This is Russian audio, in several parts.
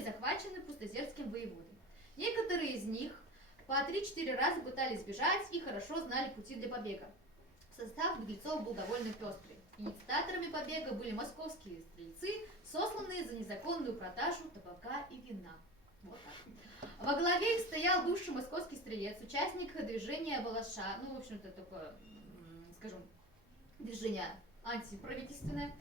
были захвачены пустозерским воеводой. Некоторые из них по 3-4 раза пытались бежать и хорошо знали пути для побега. Состав беглецов был довольно пестрый. Инициаторами побега были московские стрельцы, сосланные за незаконную продажу табака и вина. Вот так. Во главе их стоял бывший московский стрелец, участник движения Балаша, ну, в общем-то, такое, скажем, движение антиправительственное,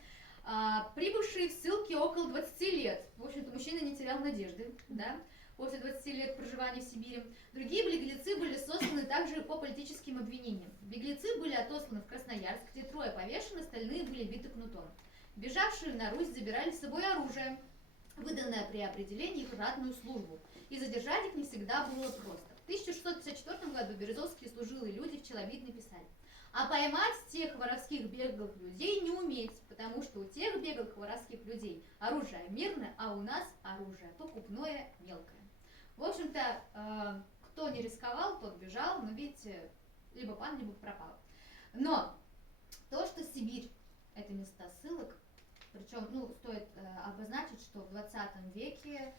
прибывший в ссылке около 20 лет. В общем-то, мужчина не терял надежды, да, после 20 лет проживания в Сибири. Другие беглецы были сосланы также по политическим обвинениям. Беглецы были отосланы в Красноярск, где 3 повешены, остальные были биты кнутом. Бежавшие на Русь забирали с собой оружие, выданное при определении их в ратную службу, и задержать их не всегда было просто. В 1654 году березовские служилые люди в Челобитной писали: а поймать тех воровских беглых людей не уметь, потому что у тех беглых воровских людей оружие мирное, а у нас оружие покупное, мелкое. В общем-то, кто не рисковал, тот бежал, но видите, либо пан, либо пропал. Но то, что Сибирь – это места ссылок, причем, ну, стоит обозначить, что в 20 веке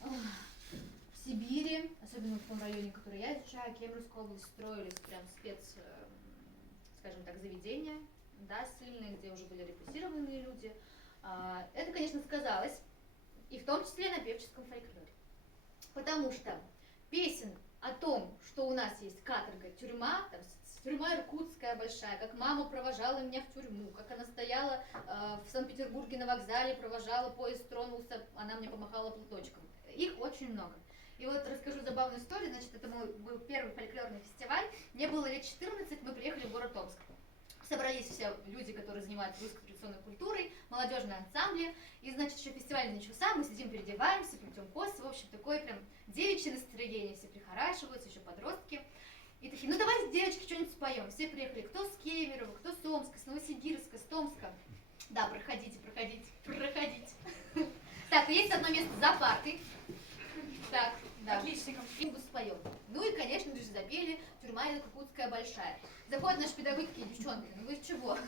в Сибири, особенно в том районе, который я изучаю, Кемеровская область, строились прям скажем так, заведения, да, ссыльные, где уже были репрессированные люди. Это, конечно, сказалось, и в том числе на певческом фольклоре. Потому что песен о том, что у нас есть каторга, тюрьма, там, тюрьма иркутская большая, как мама провожала меня в тюрьму, как она стояла в Санкт-Петербурге на вокзале, провожала, поезд тронулся, она мне помахала платочком. Их очень много. И вот расскажу забавную историю. Значит, это был первый фольклорный фестиваль. Мне было лет 14, мы приехали в город Омск. Собрались все люди, которые занимаются русской традиционной культурой, молодежные ансамбли. И, значит, еще фестиваль начался, мы сидим, переодеваемся, плетем косы. В общем, такое прям девичье настроение, все прихорашиваются, еще подростки. И такие, ну давайте, девочки, что-нибудь споем. Все приехали, кто с Кемерово, кто с Омска, с Новосибирска, с Томска. Да, проходите. Так, есть одно место за партой. Так, да. Отлично. И споем. Ну и, конечно же, запели «Тюрьма иркутская большая». Заходят наши педагоги, такие: девчонки, ну вы чего?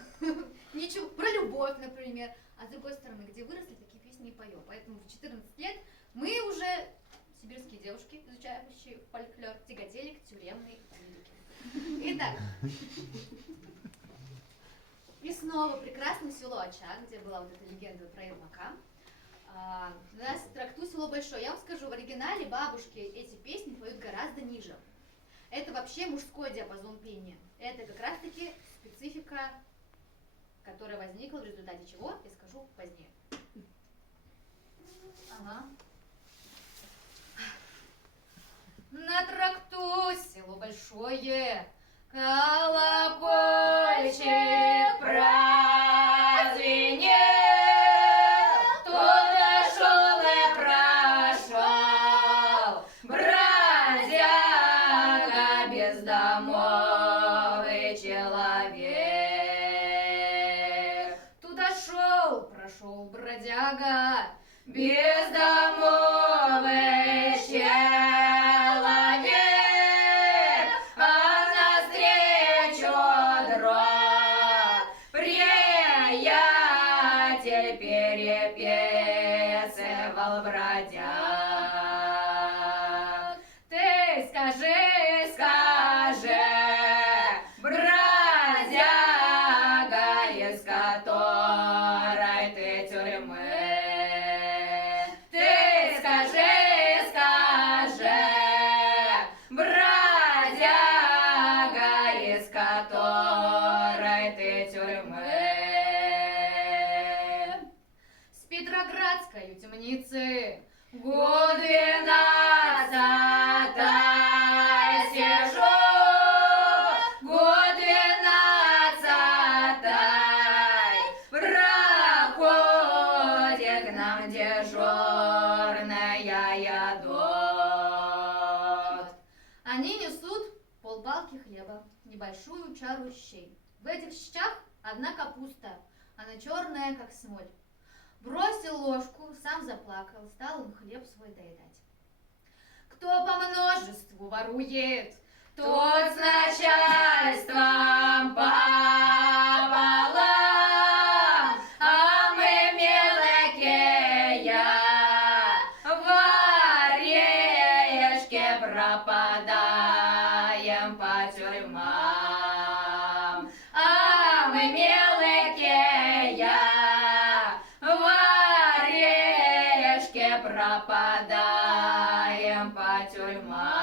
Ничего. Про любовь, например. А с другой стороны, где выросли, такие песни не поем. Поэтому в 14 лет мы уже, сибирские девушки, изучающие фольклор, тяготели к тюремной лирике. Итак. И снова прекрасное село Очаг, где была вот эта легенда про Ермака. У нас в тракту село Большое. Я вам скажу, в оригинале бабушки эти песни поют гораздо ниже. Это вообще мужской диапазон пения. Это как раз-таки специфика, которая возникла в результате чего, я скажу позднее. Ага. На тракту село Большое, колокольчик прозвенел. Бродяга, бездомовый человек, а навстречу друг, приятель переписывал бродяг. Ты скажи, бродяга, из которой ты тюрьмы. Ты скажи, бродяга, из которой ты тюрьмы. С Петроградской темницы год 12-й сижу. Они несут полбалки хлеба, небольшую чару щей. В этих щах одна капуста, она черная, как смоль. Бросил ложку, сам заплакал, стал им хлеб свой доедать. Кто по множеству ворует, тот с начальством пополам, а мы мелкие пропадаем по тюрьмам.